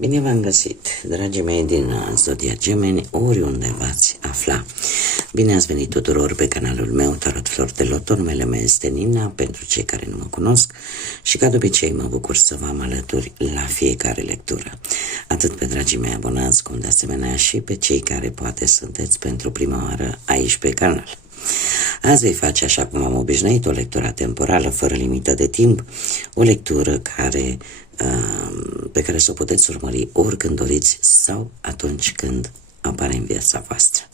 Bine v-am găsit, dragii mei din Zodia Gemeni, oriunde v-ați afla. Bine ați venit tuturor pe canalul meu Tarot Flori de Loto. Numele meu este Nina, pentru cei care nu mă cunosc, și ca de obicei mă bucur să vă am alături la fiecare lectură. Atât pe dragii mei abonați, cum de asemenea și pe cei care poate sunteți pentru prima oară aici pe canal. Azi voi face, așa cum am obișnuit, o lectură temporală fără limită de timp, o lectură pe care să o puteți urmări oricând doriți sau atunci când apare în viața voastră.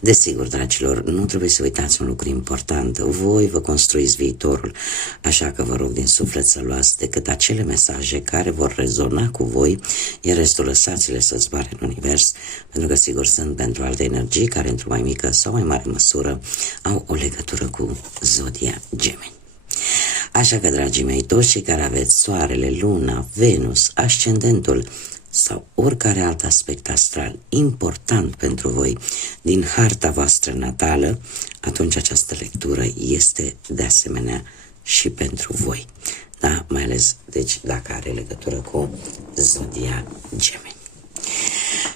Desigur, dragilor, nu trebuie să uitați un lucru important: voi vă construiți viitorul, așa că vă rog din suflet să luați decât acele mesaje care vor rezona cu voi, iar restul lăsați-le să zboare în univers, pentru că sigur sunt pentru alte energii care într-o mai mică sau mai mare măsură au o legătură cu Zodia Gemeni. Așa că, dragii mei, toți cei care aveți soarele, luna, Venus, ascendentul sau oricare alt aspect astral important pentru voi din harta voastră natală, atunci această lectură este de asemenea și pentru voi. Da? Mai ales, deci, dacă are legătură cu Zodia Gemeni.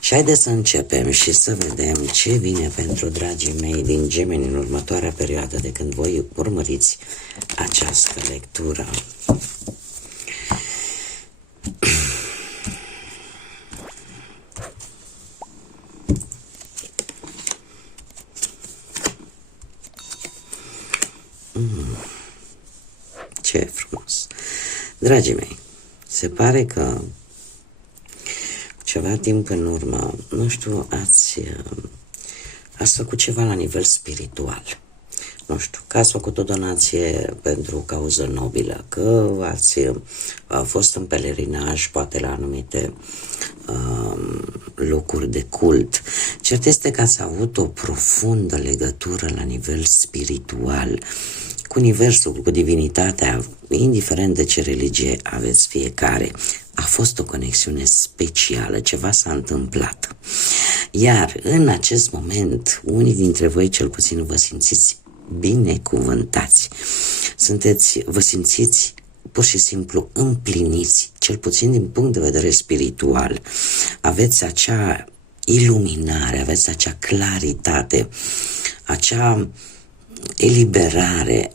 Și haideți să începem și să vedem ce vine pentru dragii mei din Gemeni în următoarea perioadă de când voi urmăriți această lectură. Ce frumos! Dragii mei, se pare că ceva timp în urmă, nu știu, ați făcut ceva la nivel spiritual. Nu știu, că ați făcut o donație pentru o cauză nobilă, că ați fost în pelerinaj, poate la anumite locuri de cult. Cert este că ați avut o profundă legătură la nivel spiritual cu universul, cu divinitatea, indiferent de ce religie aveți fiecare. A fost o conexiune specială, ceva s-a întâmplat. Iar în acest moment, unii dintre voi cel puțin vă simțiți binecuvântați. Vă simțiți pur și simplu împliniți, cel puțin din punct de vedere spiritual. Aveți acea iluminare, aveți acea claritate, acea eliberare.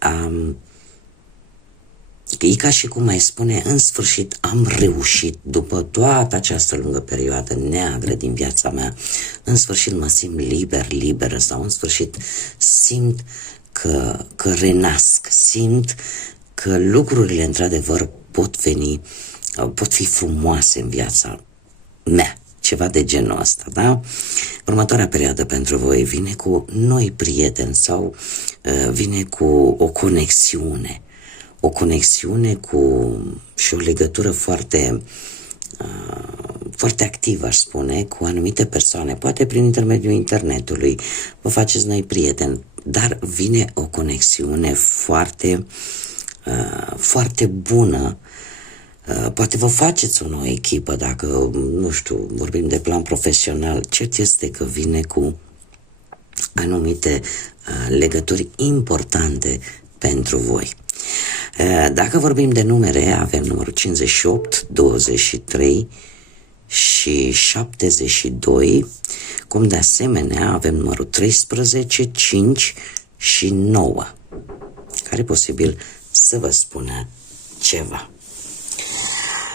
E ca și cum mai spune: în sfârșit am reușit, după toată această lungă perioadă neagră din viața mea, în sfârșit mă simt liberă, sau în sfârșit simt că renasc, simt că lucrurile într-adevăr pot fi frumoase în viața mea. Ceva de genul ăsta, da? Următoarea perioadă pentru voi vine cu noi prieteni sau vine cu o conexiune. O conexiune și o legătură foarte activă, aș spune, cu anumite persoane, poate prin intermediul internetului, vă faceți noi prieteni, dar vine o conexiune foarte bună. Poate vă faceți o nouă echipă, dacă, nu știu, vorbim de plan profesional. Cert este că vine cu anumite legături importante pentru voi. Dacă vorbim de numere, avem numărul 58, 23 și 72, cum de asemenea avem numărul 13, 5 și 9, care e posibil să vă spună ceva.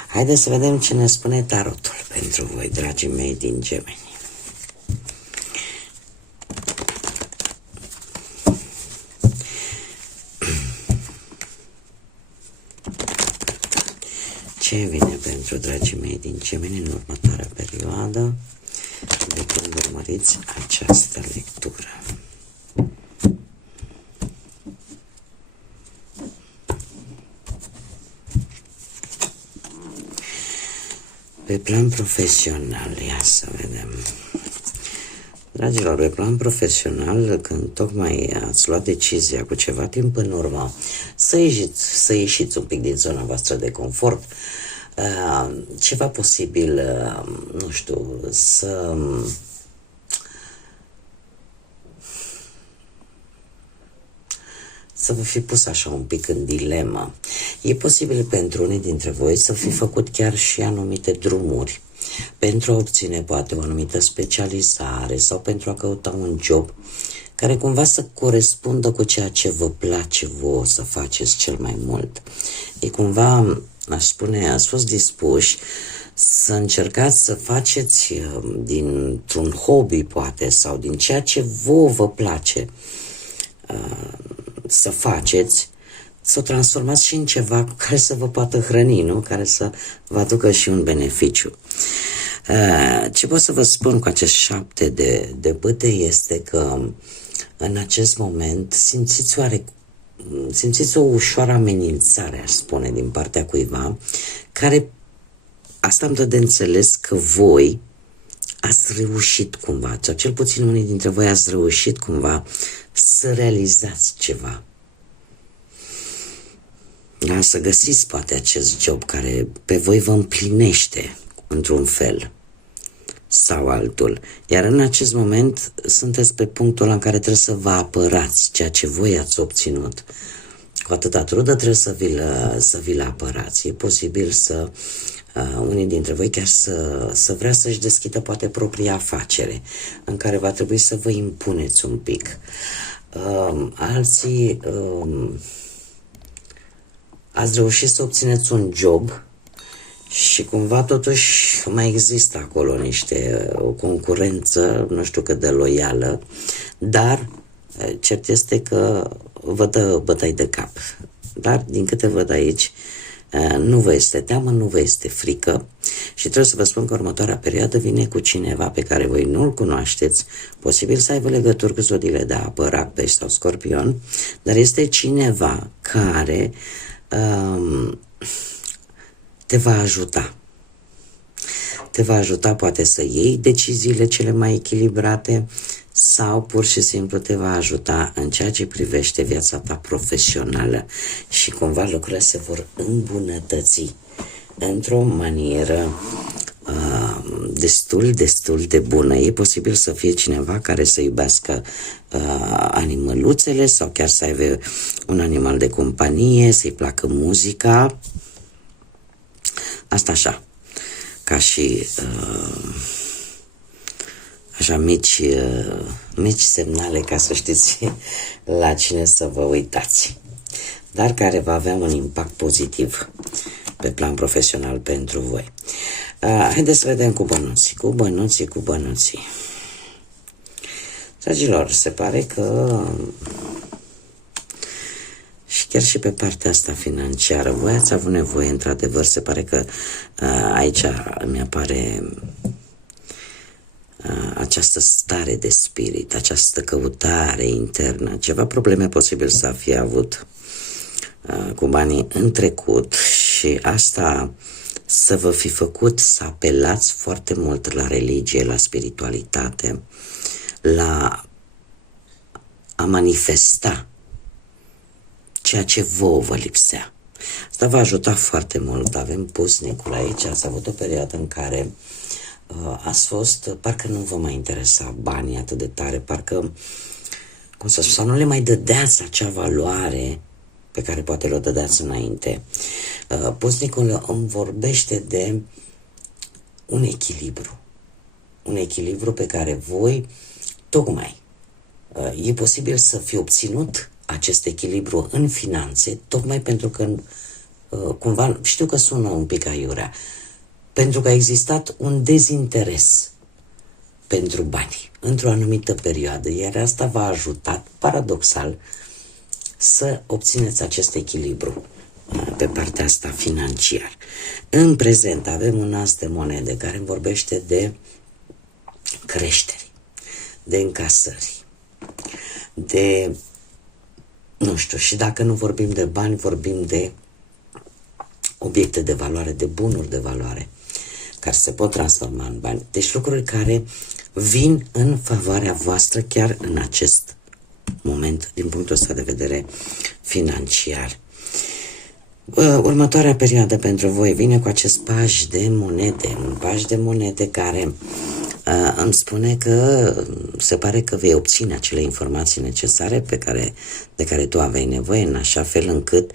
Haideți să vedem ce ne spune tarotul pentru voi, dragii mei din Gemeni. Ce vine pentru dragii mei din Gemeni în următoarea perioadă de când urmăriți această lectură? Pe plan profesional, ia să vedem. Dragilor, pe plan profesional, când tocmai ați luat decizia cu ceva timp în urmă să ieșiți un pic din zona voastră de confort, ceva posibil, nu știu, să vă fi pus așa un pic în dilemă. E posibil pentru unii dintre voi să fi făcut chiar și anumite drumuri pentru a obține poate o anumită specializare sau pentru a căuta un job care cumva să corespundă cu ceea ce vă place vouă să faceți cel mai mult. E cumva, aș spune, ați fost dispuși să încercați să faceți dintr-un hobby poate sau din ceea ce vouă vă place să faceți, să o transformați și în ceva care să vă poată hrăni, nu? Care să vă aducă și un beneficiu. Ce pot să vă spun cu acest 7 de bâte este că în acest moment simțiți o ușoară amenințare, aș spune, din partea cuiva, care asta îmi dă de înțeles că voi ați reușit cumva, sau cel puțin unii dintre voi ați reușit cumva să realizați ceva. Da, să găsiți poate acest job care pe voi vă împlinește într-un fel sau altul. Iar în acest moment sunteți pe punctul ăla în care trebuie să vă apărați ceea ce voi ați obținut. Cu atâta trudă trebuie să vi-l apărați. E posibil să unii dintre voi chiar să vrea să-și deschidă poate propria afacere în care va trebui să vă impuneți un pic. Alții ați reușit să obțineți un job și cumva totuși mai există acolo o concurență, nu știu cât de loială, dar cert este că vă dă bătaie de cap. Dar din câte văd aici, nu vă este teamă, nu vă este frică și trebuie să vă spun că următoarea perioadă vine cu cineva pe care voi nu-l cunoașteți, posibil să aibă legături cu zodiile de apă, Rac, Pești sau Scorpion, dar este cineva care te va ajuta. Te va ajuta poate să iei deciziile cele mai echilibrate sau pur și simplu te va ajuta în ceea ce privește viața ta profesională și cumva lucrurile se vor îmbunătăți într-o manieră destul de bună. E posibil să fie cineva care să iubească animăluțele sau chiar să aibă un animal de companie, să-i placă muzica. Asta așa, ca și așa mici semnale ca să știți la cine să vă uitați, dar care va avea un impact pozitiv pe plan profesional pentru voi. Haideți să vedem cu bănuții. Dragilor, se pare că și chiar și pe partea asta financiară voi ați avut nevoie, într-adevăr, se pare că aici îmi apare această stare de spirit, această căutare internă, ceva probleme posibil să fie avut cu banii în trecut și asta să vă fi făcut să apelați foarte mult la religie, la spiritualitate, la a manifesta ceea ce vouă vă lipsea. Asta va ajuta foarte mult. Avem pusnicul aici, ați avut o perioadă în care ați fost, parcă nu vă mai interesa banii atât de tare, parcă, cum să spun, sau nu le mai dădeați acea valoare pe care poate le-o dădeați înainte. Pusnicul îmi vorbește de un echilibru pe care voi, tocmai, e posibil să fi obținut acest echilibru în finanțe, tocmai pentru că, cumva, știu că sună un pic aiurea, pentru că a existat un dezinteres pentru bani într-o anumită perioadă, iar asta v-a ajutat, paradoxal, să obțineți acest echilibru pe partea asta financiar. În prezent avem un as de monede care îmi vorbește de creșteri, de încasări, de, nu știu, și dacă nu vorbim de bani, vorbim de obiecte de valoare, de bunuri de valoare, care se pot transforma în bani. Deci lucruri care vin în favoarea voastră chiar în acest moment, din punctul ăsta de vedere financiar. Următoarea perioadă pentru voi vine cu acest paj de monede, un paj de monede care îmi spune că se pare că vei obține acele informații necesare de care tu aveai nevoie, în așa fel încât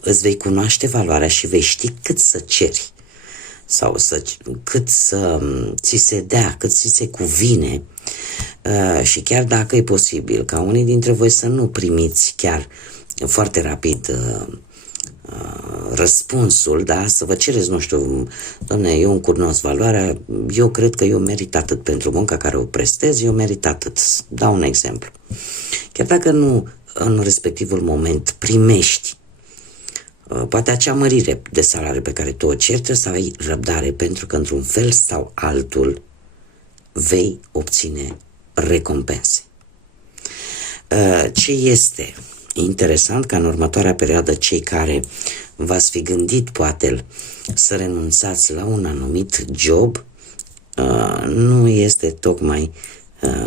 îți vei cunoaște valoarea și vei ști cât să ceri sau cât să ți se dea, cât ți se cuvine, și chiar dacă e posibil ca unii dintre voi să nu primiți chiar foarte rapid răspunsul, da, să vă cereți, nu știu, dom'le, eu îmi cunosc valoarea, eu cred că eu merit atât pentru munca care o prestez, eu merit atât. Dau un exemplu. Chiar dacă nu în respectivul moment primești poate acea mărire de salariu pe care tu o ceri, trebuie să ai răbdare, pentru că într-un fel sau altul vei obține recompense. Ce este interesant, ca în următoarea perioadă cei care v-ați fi gândit poate să renunțați la un anumit job, nu este tocmai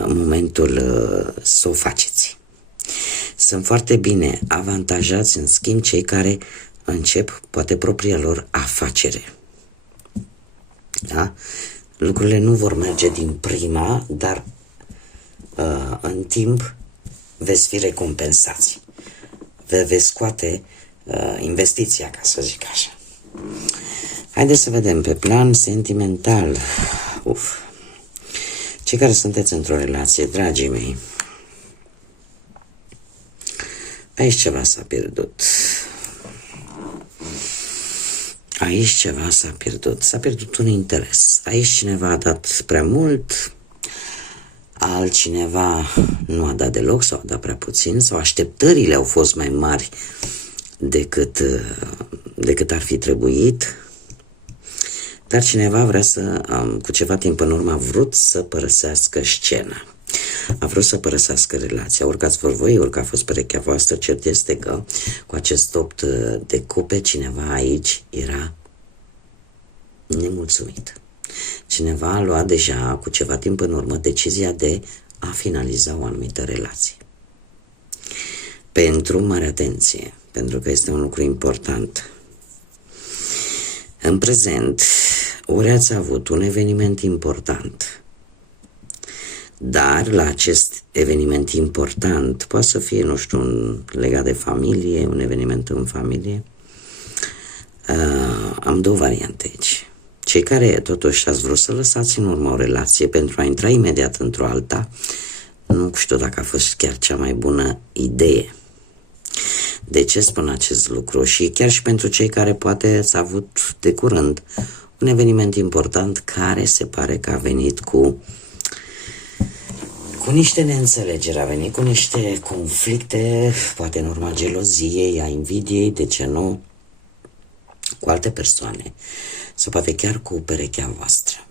momentul să o faceți. Sunt foarte bine avantajați, în schimb, cei care încep poate propria lor afacere. Da? Lucrurile nu vor merge din prima, dar în timp veți fi recompensați. Veți scoate investiția, ca să zic așa. Haideți să vedem pe plan sentimental. Cei care sunteți într-o relație, dragii mei, aici ceva s-a pierdut. Aici ceva s-a pierdut. S-a pierdut un interes. Aici cineva a dat prea mult, altcineva nu a dat deloc sau a dat prea puțin, sau așteptările au fost mai mari decât ar fi trebuit. Dar cineva vrea cu ceva timp în urmă, a vrut să părăsească scena. A vrut să părăsească relația. Orică ați vor voi, orică a fost perechea voastră, cert este că cu acest 8 de cupe cineva aici era nemulțumit. Cineva a luat deja cu ceva timp în urmă decizia de a finaliza o anumită relație. Pentru mare atenție, pentru că este un lucru important. În prezent, ori ați avut un eveniment important, dar la acest eveniment important poate să fie, nu știu, legat de familie, un eveniment în familie. Am două variante aici. Cei care totuși ați vrut să lăsați în urmă o relație pentru a intra imediat într-o alta, nu știu dacă a fost chiar cea mai bună idee. De ce spun acest lucru? Și chiar și pentru cei care poate ați avut de curând un eveniment important care se pare că a venit cu niște neînțelegeri, a venit cu niște conflicte, poate în urma geloziei, a invidiei, de ce nu, cu alte persoane, sau poate chiar cu perechea voastră.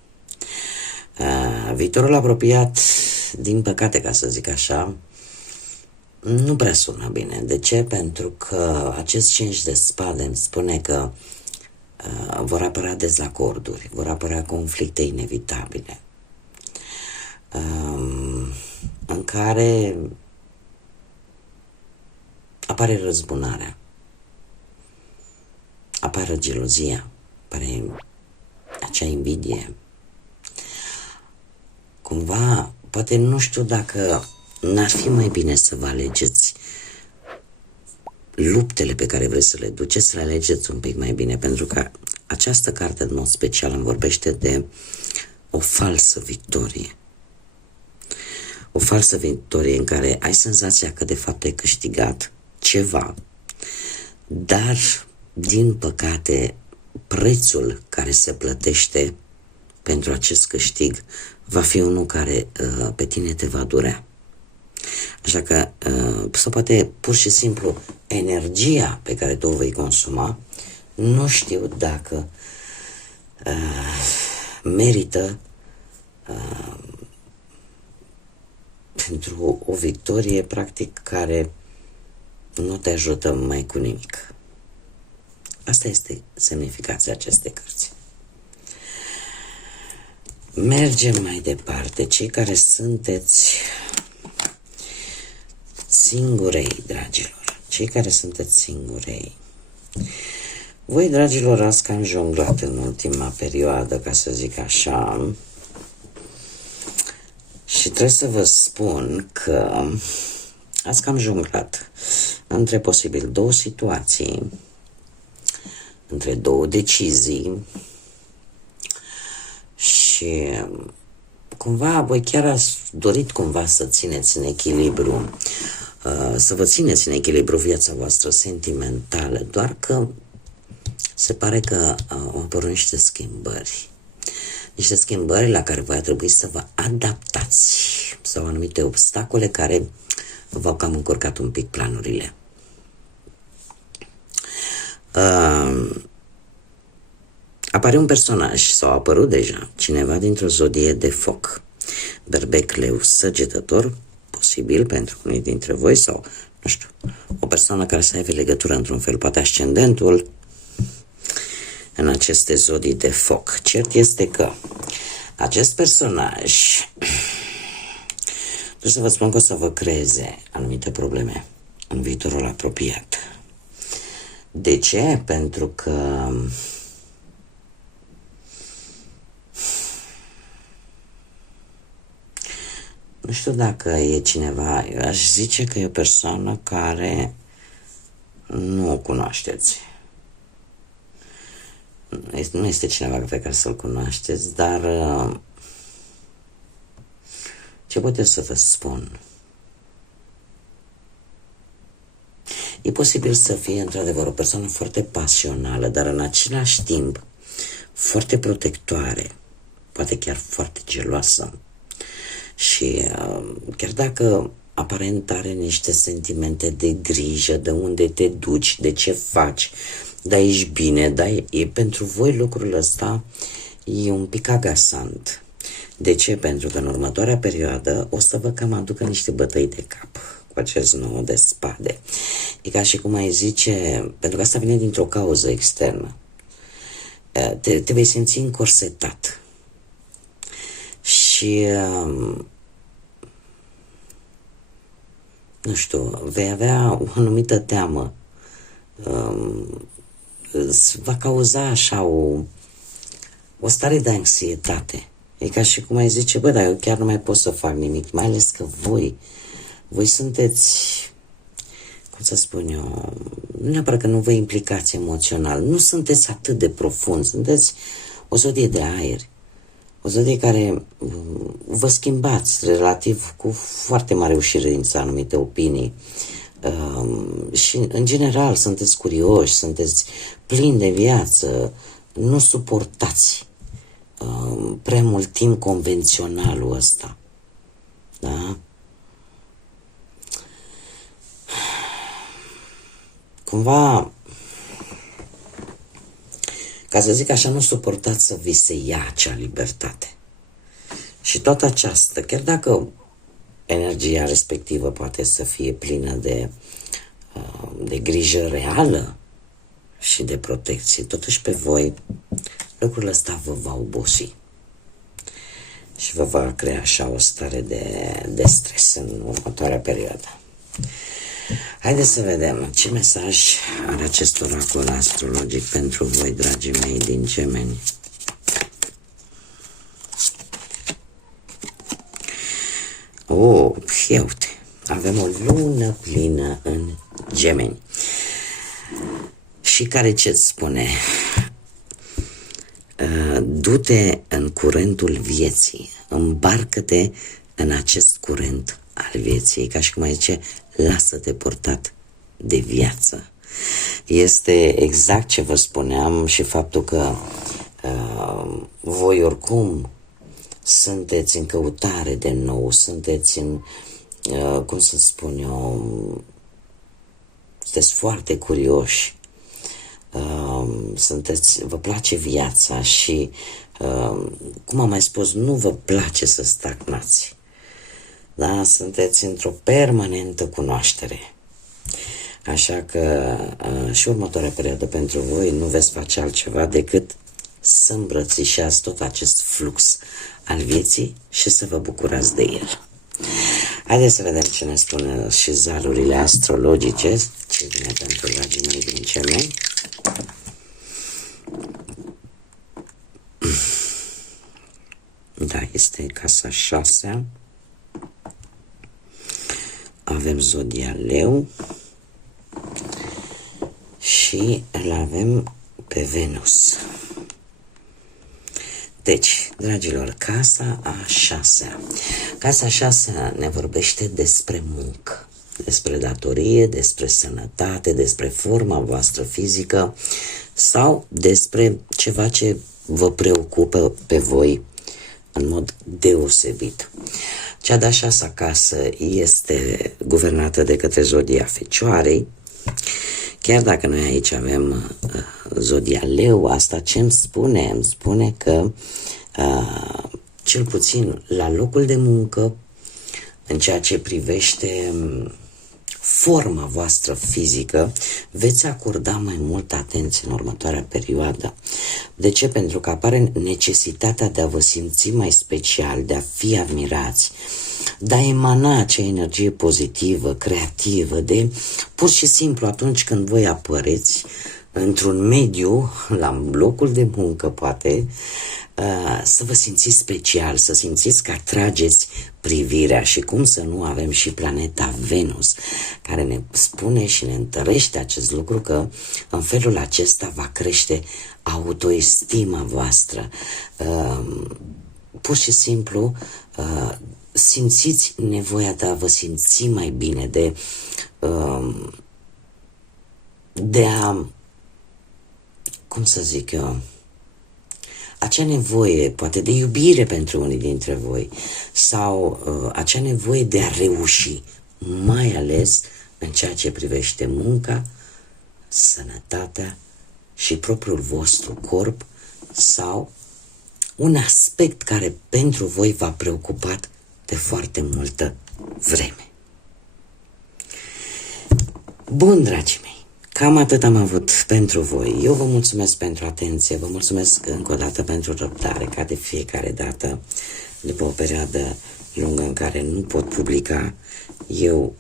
Viitorul apropiat, din păcate, ca să zic așa, nu prea sună bine. De ce? Pentru că acest 5 de spade îmi spune că vor apărea dezacorduri, vor apărea conflicte inevitabile, în care apare răzbunarea, apare gelozia, apare acea invidie. Cumva, poate nu știu dacă n-ar fi mai bine să vă alegeți luptele pe care vreți să le duceți, să le alegeți un pic mai bine, pentru că această carte în mod special îmi vorbește de o falsă victorie. O falsă victorie în care ai senzația că de fapt ai câștigat ceva, dar din păcate prețul care se plătește pentru acest câștig va fi unul care pe tine te va durea. Așa că, sau poate pur și simplu energia pe care tu o vei consuma, nu știu dacă merită pentru o victorie, practic, care nu te ajută mai cu nimic. Asta este semnificația acestei cărți. Mergem mai departe. Cei care sunteți singurei, dragilor, cei care sunteți singurei, voi, dragilor, ați cam jonglat în ultima perioadă, ca să zic așa, Și trebuie să vă spun că ați cam jonglat între posibil două situații, între două decizii și cumva voi chiar ați dorit cumva să țineți în echilibru, să vă țineți în echilibru viața voastră sentimentală, doar că se pare că au apărut niște schimbări la care voi trebui să vă adaptați sau anumite obstacole care v-au cam încurcat un pic planurile. Apare un personaj sau a apărut deja cineva dintr-o zodie de foc, berbec, leu, săgetător, posibil pentru unii dintre voi, sau nu știu, o persoană care să aibă legătură într-un fel, poate ascendentul în aceste zodii de foc. Cert este că acest personaj trebuie să vă spun că o să vă creeze anumite probleme în viitorul apropiat. De ce? Pentru că nu știu dacă e cineva, eu aș zice că e o persoană care nu o cunoașteți. Nu este cineva pe care să-l cunoașteți, dar ce pot eu să vă spun? E posibil să fie într-adevăr o persoană foarte pasională, dar în același timp foarte protectoare, poate chiar foarte geloasă. Și chiar dacă aparent are niște sentimente de grijă, de unde te duci, de ce faci, da, ești bine, da, e pentru voi lucrul ăsta e un pic agasant. De ce? Pentru că în următoarea perioadă o să vă cam aducă niște bătăi de cap cu acest 9 de spade. E ca și cum ai zice, pentru că asta vine dintr-o cauză externă. Te vei simți încorsetat. Și nu știu, vei avea o anumită teamă. Îți va cauza așa o stare de anxietate. E ca și cum ai zice, bă, dar eu chiar nu mai pot să fac nimic, mai ales că voi sunteți, cum să spun eu, nu neapărat că nu vă implicați emoțional, nu sunteți atât de profund, sunteți o zodie de aer, o zodie care vă schimbați relativ cu foarte mare ușurință anumite opinii. Și în general sunteți curioși, sunteți plini de viață, nu suportați prea mult timp convenționalul ăsta, da? Cumva, ca să zic așa, nu suportați să vi se ia acea libertate. Și tot aceasta, chiar dacă energia respectivă poate să fie plină de grijă reală și de protecție, totuși pe voi lucrul ăsta vă va obosi și vă va crea așa o stare de stres în următoarea perioadă. Haideți să vedem ce mesaj are acest oracol astrologic pentru voi, dragii mei din Gemeni. Ia uite, avem o lună plină în Gemeni. Și care ce-ți spune? Du-te în curentul vieții, îmbarcă-te în acest curent al vieții, ca și cum ai zice, lasă-te purtat de viață. Este exact ce vă spuneam și faptul că voi oricum sunteți în căutare de nou, sunteți în, cum să spun eu, sunteți foarte curioși, vă place viața și, cum am mai spus, nu vă place să stagnați. Da? Sunteți într-o permanentă cunoaștere. Așa că și următoarea perioadă pentru voi nu veți face altceva decât să îmbrățișați tot acest flux al vieții și să vă bucurați de el. Haideți să vedem ce ne spun și zarurile astrologice, ce vine pentru dragii mei din Gemeni. Da, este casa 6 avem zodia Leu și îl avem pe Venus. Deci, dragilor, casa a șasea. Casa a șasea ne vorbește despre muncă, despre datorie, despre sănătate, despre forma voastră fizică sau despre ceva ce vă preocupă pe voi în mod deosebit. Cea de-a șasea casă este guvernată de către zodia Fecioarei. Chiar dacă noi aici avem zodia Leu, asta ce îmi spune? Îmi spune că cel puțin la locul de muncă, în ceea ce privește forma voastră fizică, veți acorda mai multă atenție în următoarea perioadă. De ce? Pentru că apare necesitatea de a vă simți mai special, de a fi admirați, de a emana acea energie pozitivă, creativă, de pur și simplu atunci când voi apăreți într-un mediu, la locul de muncă poate, să vă simțiți special, să simțiți că atrageți privirea. Și cum să nu avem și planeta Venus, care ne spune și ne întărește acest lucru, că în felul acesta va crește autoestima voastră. Pur și simplu simțiți nevoia de a vă simți mai bine, de a, cum să zic eu, acea nevoie, poate de iubire pentru unii dintre voi, sau acea nevoie de a reuși, mai ales în ceea ce privește munca, sănătatea și propriul vostru corp, sau un aspect care pentru voi v-a preocupat de foarte multă vreme. Bun, dragii mei, cam atât am avut pentru voi. Eu vă mulțumesc pentru atenție, vă mulțumesc încă o dată pentru răbdare, ca de fiecare dată, după o perioadă lungă în care nu pot publica, eu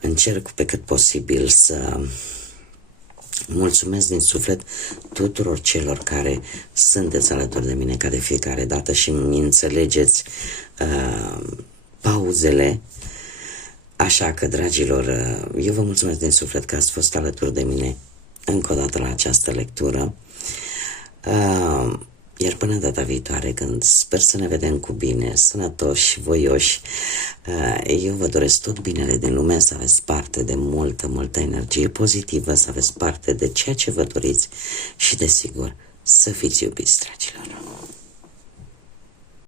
încerc pe cât posibil să mulțumesc din suflet tuturor celor care sunteți alături de mine ca de fiecare dată și îmi înțelegeți pauzele. Așa că, dragilor, eu vă mulțumesc din suflet că ați fost alături de mine încă o dată la această lectură. Iar până data viitoare, când sper să ne vedem cu bine, sănătoși, voioși, eu vă doresc tot binele din lume, să aveți parte de multă energie pozitivă, să aveți parte de ceea ce vă doriți și, desigur, să fiți iubiți, dragilor.